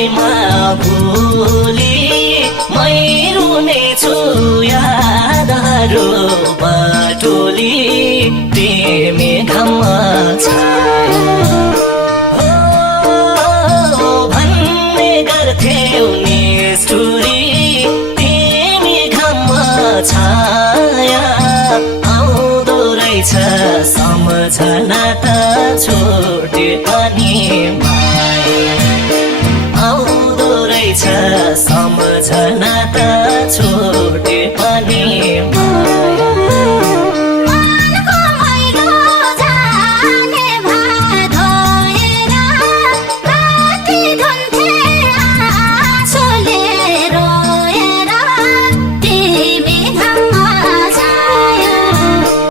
समयमा भुली मै रुनेछु यादहरू बटुली तिमी घममा छाया भन्ने गर्थ्यौ निष्ठुरी तिमी घममा छाया आउँदो रहेछ सम्झना त छुटे पनि माया आउँदो रहेछ सम्झना